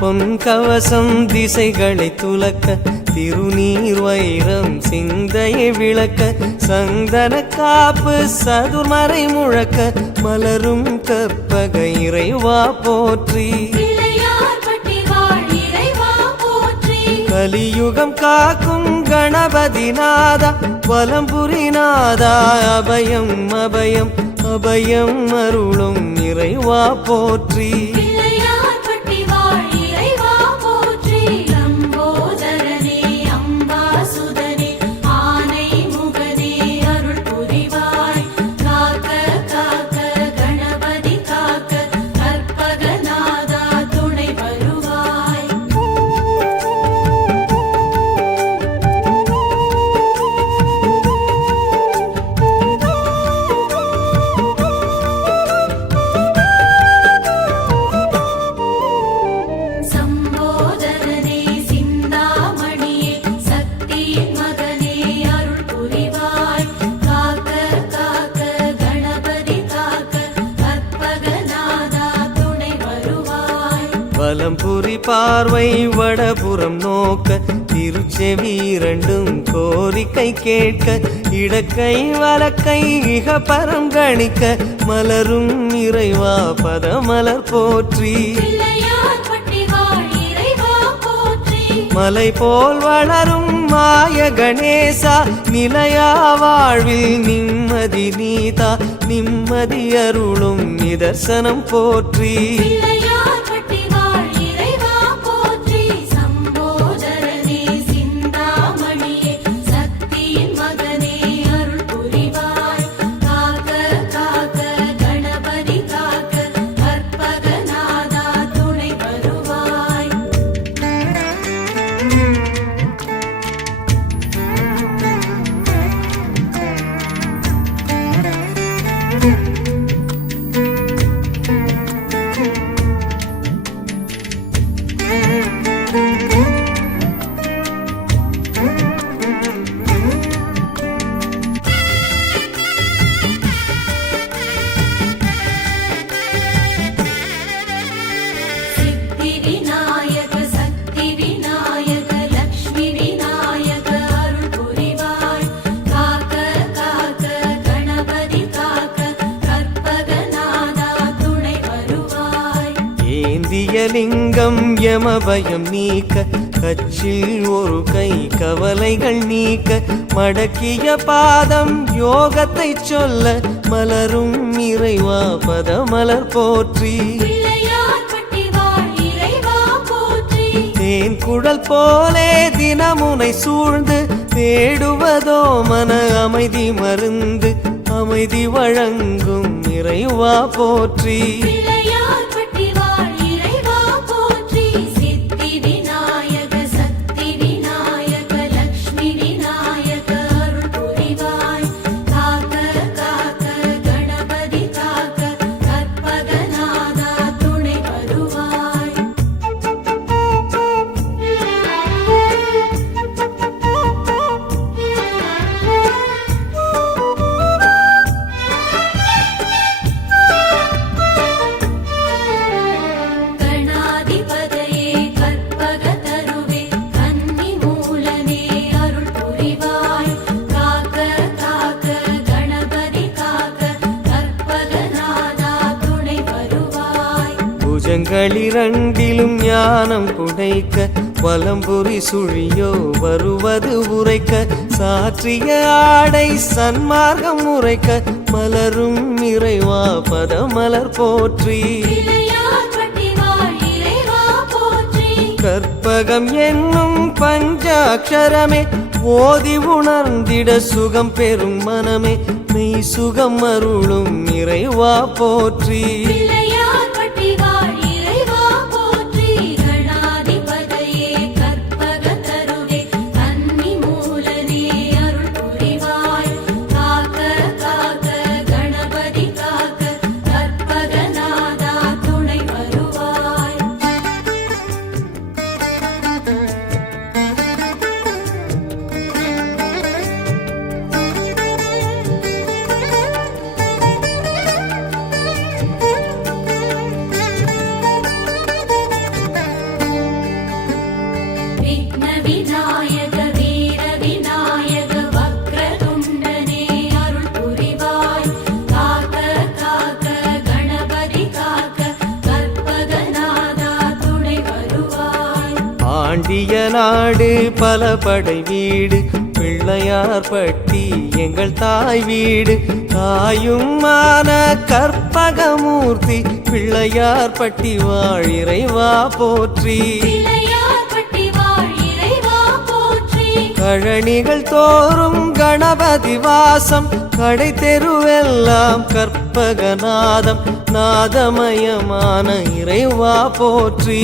பொன் கவசம் திசைகளை துலக்க திருநீர் வைரம் சிந்தையை விளக்க சந்தன காப்பு சதுர்மறை முழக்க மலரும் கற்பக இறைவா போற்றி கலியுகம் காக்கும் கணபதிநாதா வலம்புரிநாதா அபயம் அபயம் அபயம் அருளும் இறைவா போற்றி வலம்புரி பார்வை வடபுறம் நோக்க திருச்செவி இரண்டும் கோரிக்கை கேட்க இடக்கை வலக்கை இக பரம் கணிக்க மலரும் இறைவா பதமலர் போற்றி மலை போல் வளரும் மாய கணேசா நிலையா வாழ்வில் நிம்மதி நீதா நிம்மதி அருளும் நிதர்சனம் போற்றி லிங்கம் யமபயம் நீக்க கச்சில் ஒரு கை கவலைகள் நீக்க மடக்கிய பாதம் யோகத்தை சொல்ல மலரும் இறைவா பதமலர் போற்றி தேன் குழல் போலே தினமுனை சூழ்ந்து தேடுவதோ மன அமைதி மருந்து அமைதி வழங்கும் இறைவா போற்றி இரண்டிலும் ஞானம் குடைக்க வலம்புரி சுழியோ வருவது உரைக்க சாற்றிய ஆடை சன்மார்க்கம் உரைக்க மலரும் இறைவா பதமலர் போற்றி கற்பகம் என்னும் பஞ்சாட்சரமே ஓதி உணர்ந்திட சுகம் பெறும் மனமே மெய் சுகம் அருளும் இறைவா போற்றி அய்யநாடு பல படை வீடு பிள்ளையார் பட்டி எங்கள் தாய் வீடு தாயும் மான கற்பகமூர்த்தி பிள்ளையார் பட்டி வாழிறைவா போற்றி கழனிகள் தோறும் கணபதி வாசம் கடை தெருவெல்லாம் கற்பகநாதம் நாதமயமான இறைவா போற்றி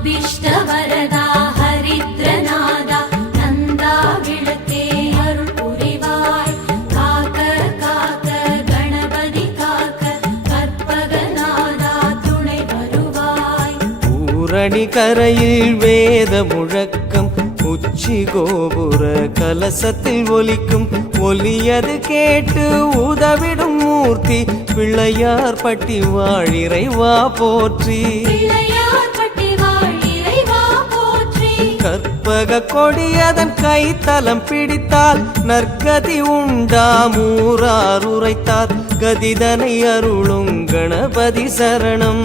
அபிஷ்டவரதா ஹரித்ரநாதா நந்தா விளக்கே அருள் புரிவாய் காக்க காக்க கணபதி காக்க கற்பகநாதா துணை வருவாய் பூரணி கரையில் வேத முழக்கம் உச்சி கோபுர கலசத்தில் ஒலிக்கும் ஒலியது கேட்டு உதவிடும் மூர்த்தி பிள்ளையார் பட்டி வாழிறைவா போற்றி கற்பக கொடியதன் கைத்தலம் பிடித்தால் நற்கதி உண்டாமூரார் உரைத்தார் கதிதனை அருளும் கணபதி சரணம்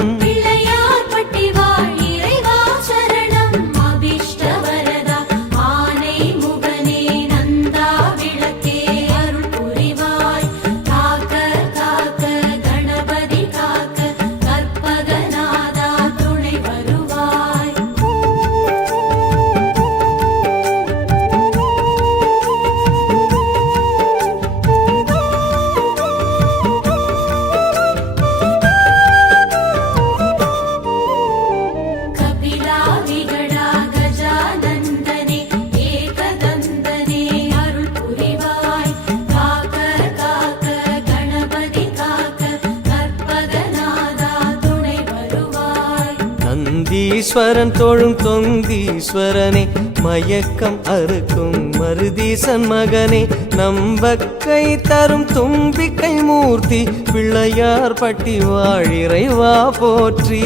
ஈஸ்வரன் தோழும் தொந்தீஸ்வரனே மயக்கம் அறுக்கும் மருதீசன் மகனே நம்பக்கை தரும் தும்பிக்கை மூர்த்தி பிள்ளையார் பட்டி வாழிறைவா போற்றி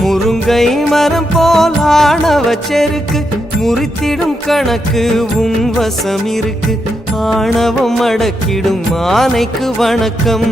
முருங்கை மரம் போல் ஆணவ செருக்கு முறித்திடும் கணக்கு உன் வசம் இருக்கு ஆணவம் அடக்கிடும் ஆனைக்கு வணக்கம்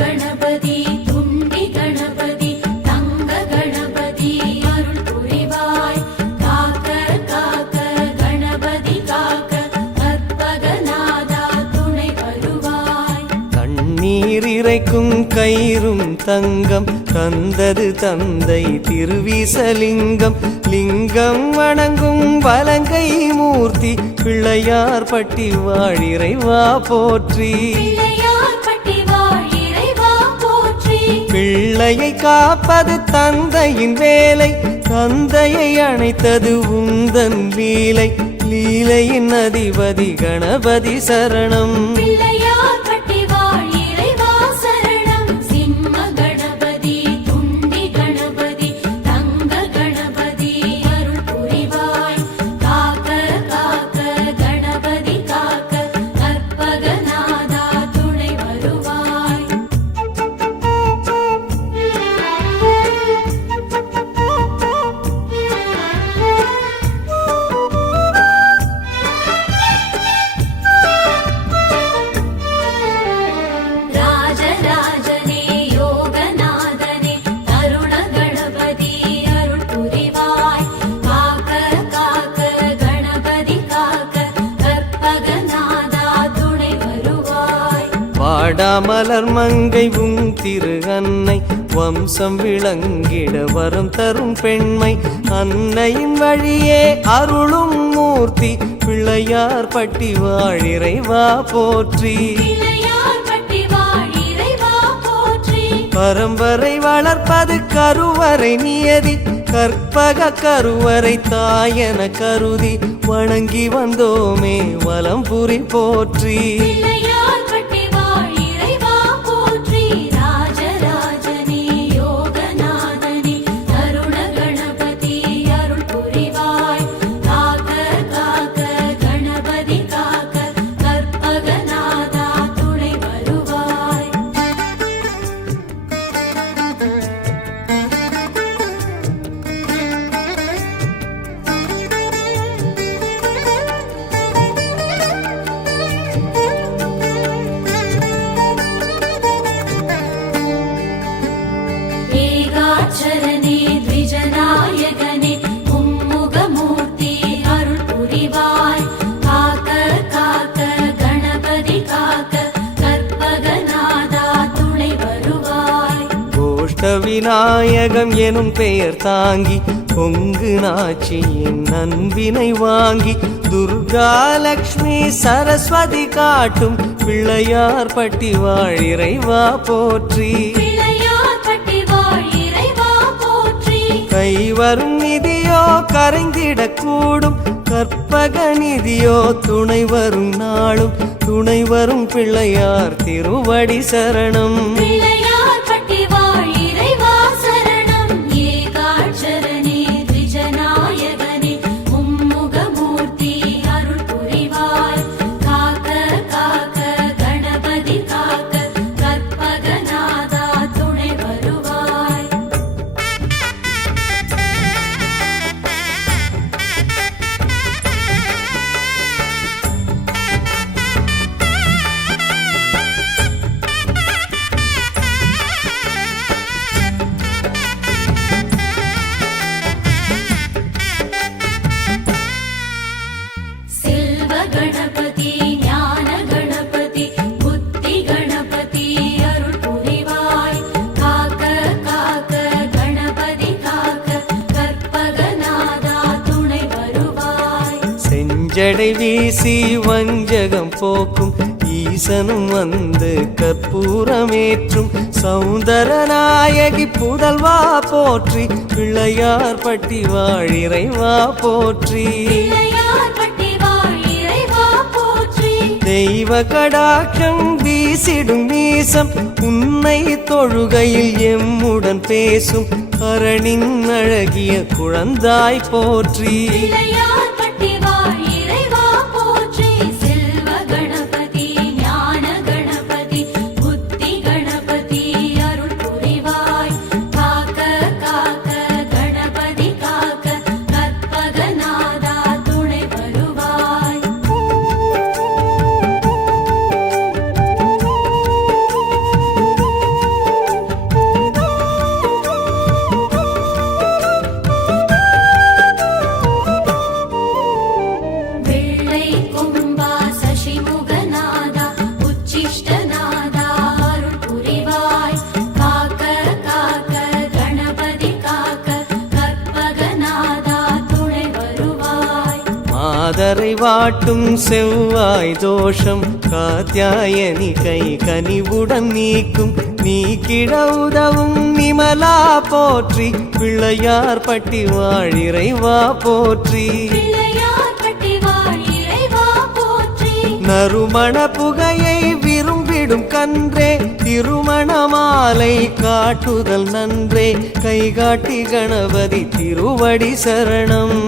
கணபதி துண்டி கணபதி தங்க கணபதி அருள் புரிவாய் காக்க காக்க கணபதி காக்க கற்பகநாதா துணை வருவாய் தண்ணீர் இறைக்கும் கயிறும் தங்கம் தந்தது தந்தை திருவிசலிங்கம் லிங்கம் வணங்கும் வலங்கை மூர்த்தி பிள்ளையார் பட்டி வாழிறைவா போற்றி பிள்ளையை காப்பது தந்தையின் வேலை தந்தையை அணைத்தது உந்தன் லீலை லீலையின் அதிபதி கணபதி சரணம் வாடாமலர் மங்கை உன் திரு அன்னை வம்சம் விளங்கிட வரம் தரும் பெண்மை அன்னையின் வழியே அருளும் மூர்த்தி பிள்ளையார் பட்டி வாழிறைவா போற்றி பரம்பரை வளர்ப்பது கருவறை நியதி கற்பக கருவறை தாயன கருதி வணங்கி வந்தோமே வலம்புரி போற்றி ஏகாட்சரனே த்விஜநாயகனே மும்முகமூர்த்தி அருள் புரிவாய் காக்க காக்க கணபதி காக்க கற்பகநாதா துணை வருவாய் கோஷ்ட விநாயகம் எனும் பெயர் தாங்கி பொங்கு நாச்சியின் நன்பினை வாங்கி துர்கா லக்ஷ்மி சரஸ்வதி காட்டும் பிள்ளையார் பட்டி வாழிறைவா போற்றி கைவரும் நிதியோ கரைந்திடக்கூடும் கற்பக நிதியோ துணை வரும் நாளும் துணை வரும் பிள்ளையார் திருவடி சரணம் கணபதி ஞான கணபதி புத்தி கணபதி அருள் புரிவாய் காக்க காக்க கணபதி காக்க கற்பகநாதா துணை வருவாய் செஞ்சடை வீசி வஞ்சகம் போக்கும் ஈசனும் வந்து கற்பூரமேற்றும் சௌந்தரநாயகி புதல்வா போற்றி பிள்ளையார் பட்டி வாழிறைவா போற்றி தெய்வ கடாட்சம் வீசிடும் நீசம் உன்னை தொழுகையில் எம்முடன் பேசும் அரணின் அழகிய குழந்தாய் போற்றி மாதரை வாட்டும் செவ்வாய் தோஷம் காத்யாயனி கை கனிவுடன் நீக்கும் நீக்கிட உதவும் நிமலா போற்றி பிள்ளையார் பட்டி வாழிறைவா போற்றி நறுமண புகையை விரும்பிடும் கன்றே திருமண மாலை காட்டுதல் நன்றே கைகாட்டி கணபதி திருவடி சரணம்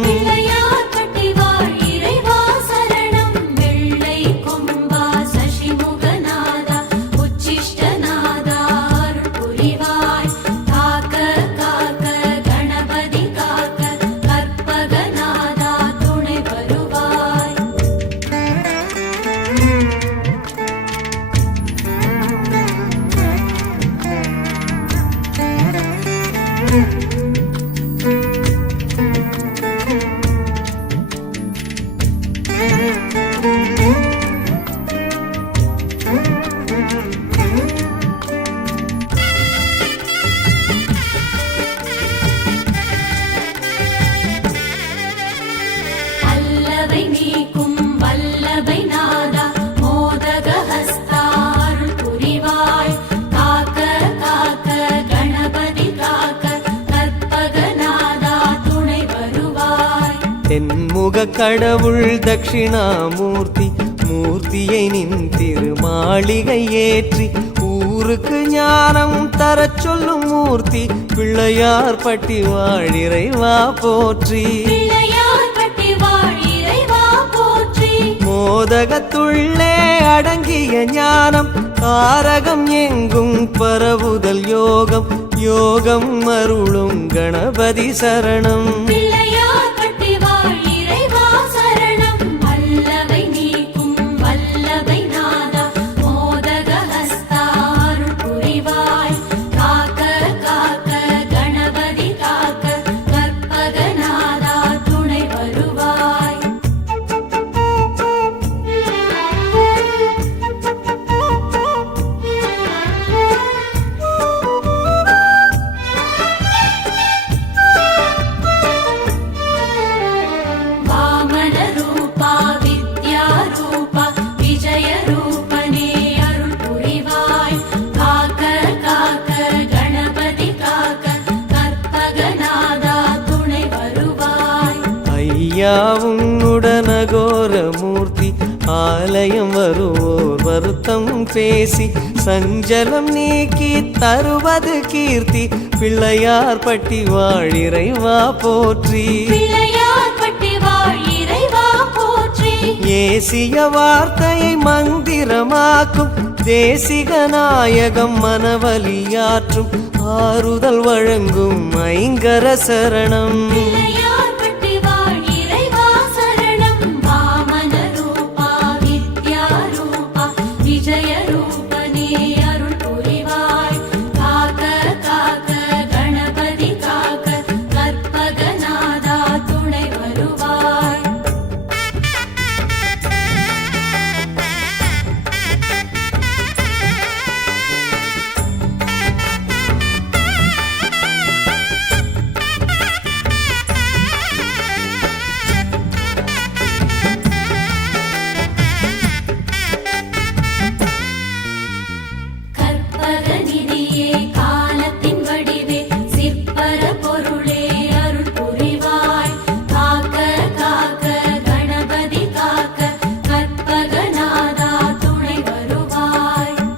தென்முக கடவுள் தட்சிணாமூர்த்தி மூர்த்தியை நின் திருமாளிகை ஏற்றி ஊருக்கு ஞானம் தரச் சொல்லும் மூர்த்தி பிள்ளையார் பட்டி வாழிறைவா போற்றி மோதகத்துள்ளே அடங்கிய ஞானம் தாரகம் எங்கும் பரவுதல் யோகம் யோகம் அருளும் கணபதி சரணம் உன்னுடனகோர மூர்த்தி ஆலயம் வருவோர் வருத்தம் பேசி சஞ்சலம் நீக்கி தருவது கீர்த்தி பிள்ளையார் பட்டி வாழிறைவா போற்றி ஏசிய வார்த்தையை மந்திரமாக்கும் தேசிக நாயகம் மனவலியாற்றும் ஆறுதல் வழங்கும் ஐங்கர சரணம்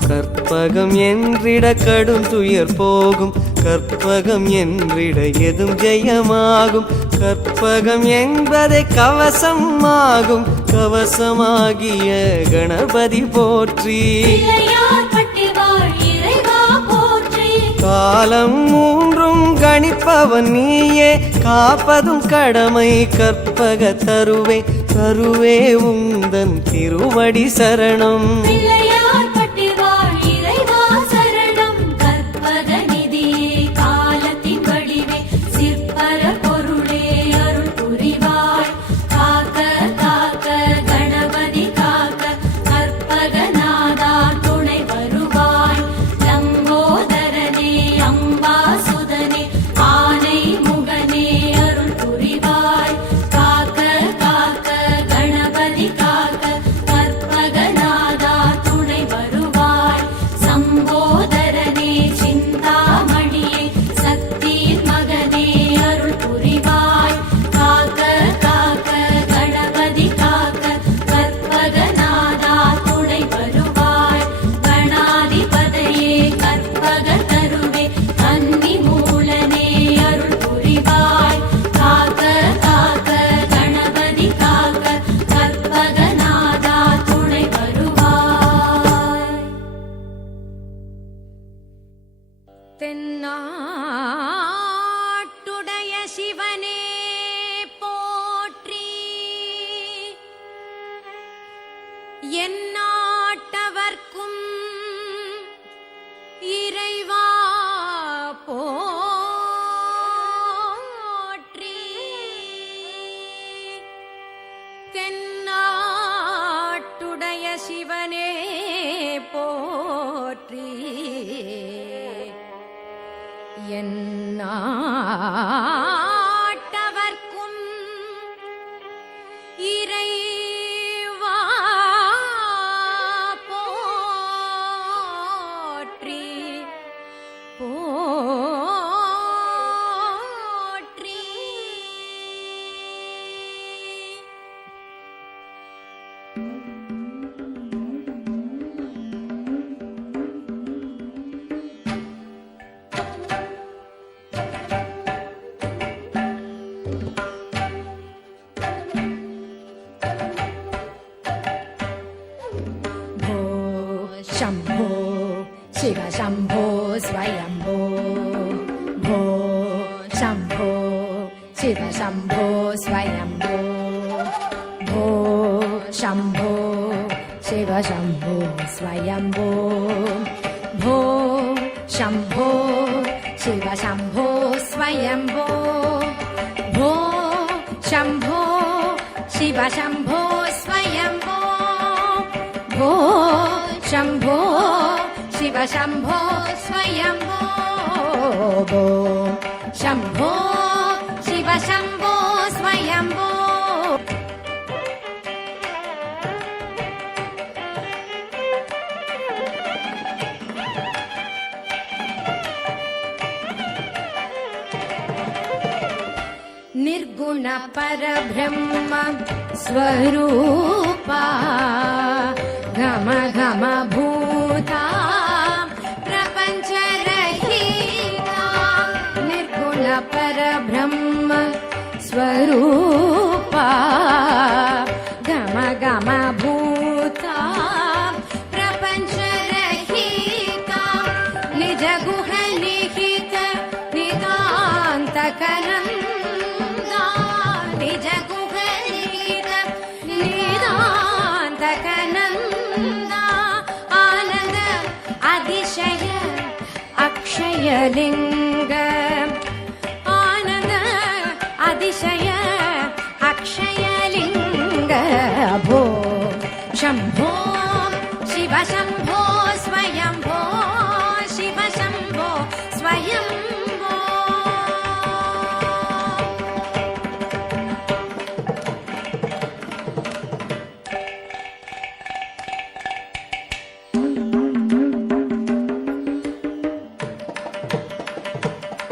கற்பகம் என்றிட கடும் துயர் போகும் கற்பகம் என்றிட எதும் ஜெயமாகும் கற்பகம் என்பதை கவசம் ஆகும் கவசமாகிய கணபதி போற்றி காலம் மூன்றும் கணிப்பவன் நீயே காப்பதும் கடமை கற்பக தருவே தருவே உந்தன் திருவடி சரணம் தென்னாட்டுடைய சிவனே போற்றி எந்நாட்டவர்க்கும் இறைவா போற்றி தென்னாட்டுடைய சிவனே போற்றி எந்நாட்டவர்க்கும் இறைவா போற்றி போற்றி शिव शम्भो स्वयम्भो भो शम्भो शिव शम्भो स्वयम्भो भो शम्भो शिव शम्भो स्वयम्भो भो शम्भो शिव शम्भो स्वयम्भो भो शम्भो शिव शम्भो स्वयम्भो भो शम्भो शिव शम्भो स्वयम्भो भो शम्भो शिव शम्भो स्वयम्भो निर्गुण परब्रह्म स्वरूपा घम घम भूता प्रपञ्चरहिता निर्गुण परब्रह्म स्वरूपा घम घम भूता प्रपञ्चरहिता निज गुह निहित नितान्तकरम् निज गुहनिहित निदान्तकनन्दा आनन्द अतिशय अक्षयलिङ्ग आनन्द अतिशय अक्षयलिङ्ग भो शम्भो शिव शम्भो